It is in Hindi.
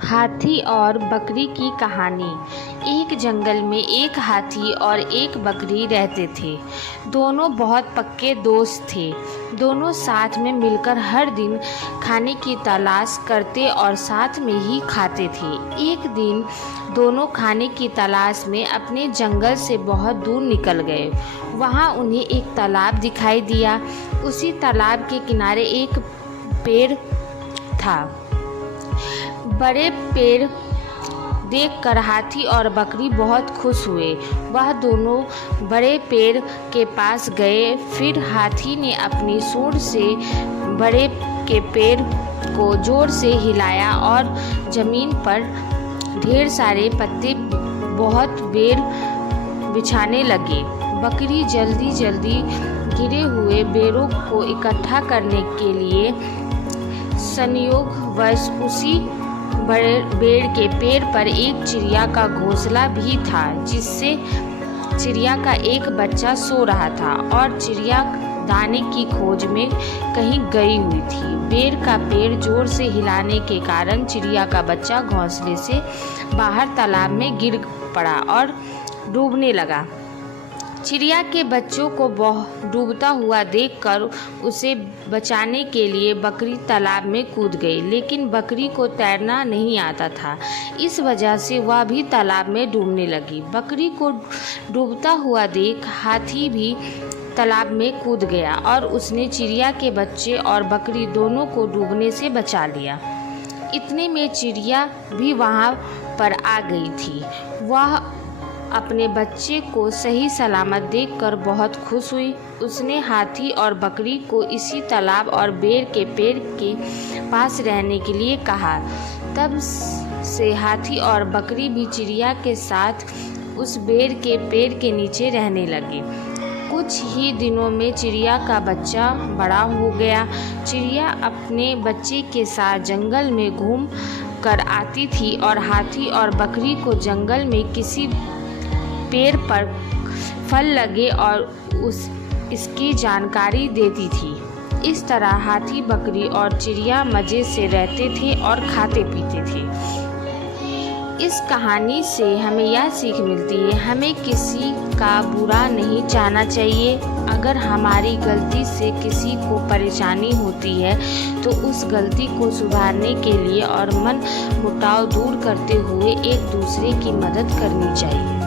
हाथी और बकरी की कहानी। एक जंगल में एक हाथी और एक बकरी रहते थे। दोनों बहुत पक्के दोस्त थे। दोनों साथ में मिलकर हर दिन खाने की तलाश करते और साथ में ही खाते थे। एक दिन दोनों खाने की तलाश में अपने जंगल से बहुत दूर निकल गए। वहाँ उन्हें एक तालाब दिखाई दिया। उसी तालाब के किनारे एक पेड़ था। बड़े पेड़ देखकर हाथी और बकरी बहुत खुश हुए। वह दोनों बड़े पेड़ के पास गए। फिर हाथी ने अपनी सूंड से बड़े के पेड़ को जोर से हिलाया और जमीन पर ढेर सारे पत्ते बहुत बेर बिछाने लगे। बकरी जल्दी जल्दी गिरे हुए बेरों को इकट्ठा करने के लिए संयोगवश उसी बेर के पेड़ पर एक चिड़िया का घोंसला भी था, जिससे चिड़िया का एक बच्चा सो रहा था और चिड़िया दाने की खोज में कहीं गई हुई थी। बेर का पेड़ जोर से हिलाने के कारण चिड़िया का बच्चा घोंसले से बाहर तालाब में गिर पड़ा और डूबने लगा। चिड़िया के बच्चों को डूबता हुआ देखकर उसे बचाने के लिए बकरी तालाब में कूद गई, लेकिन बकरी को तैरना नहीं आता था। इस वजह से वह भी तालाब में डूबने लगी। बकरी को डूबता हुआ देख हाथी भी तालाब में कूद गया और उसने चिड़िया के बच्चे और बकरी दोनों को डूबने से बचा लिया। इतने में चिड़िया भी वहाँ पर आ गई थी। वह अपने बच्चे को सही सलामत देखकर बहुत खुश हुई। उसने हाथी और बकरी को इसी तालाब और बेर के पेड़ के पास रहने के लिए कहा। तब से हाथी और बकरी भी चिड़िया के साथ उस बेर के पेड़ के नीचे रहने लगे। कुछ ही दिनों में चिड़िया का बच्चा बड़ा हो गया। चिड़िया अपने बच्चे के साथ जंगल में घूम कर आती थी और हाथी और बकरी को जंगल में किसी पेड़ पर फल लगे और इसकी जानकारी देती थी। इस तरह हाथी, बकरी और चिड़िया मज़े से रहते थे और खाते पीते थे। इस कहानी से हमें यह सीख मिलती है, हमें किसी का बुरा नहीं चाहना चाहिए। अगर हमारी गलती से किसी को परेशानी होती है तो उस गलती को सुधारने के लिए और मन मुटाव दूर करते हुए एक दूसरे की मदद करनी चाहिए।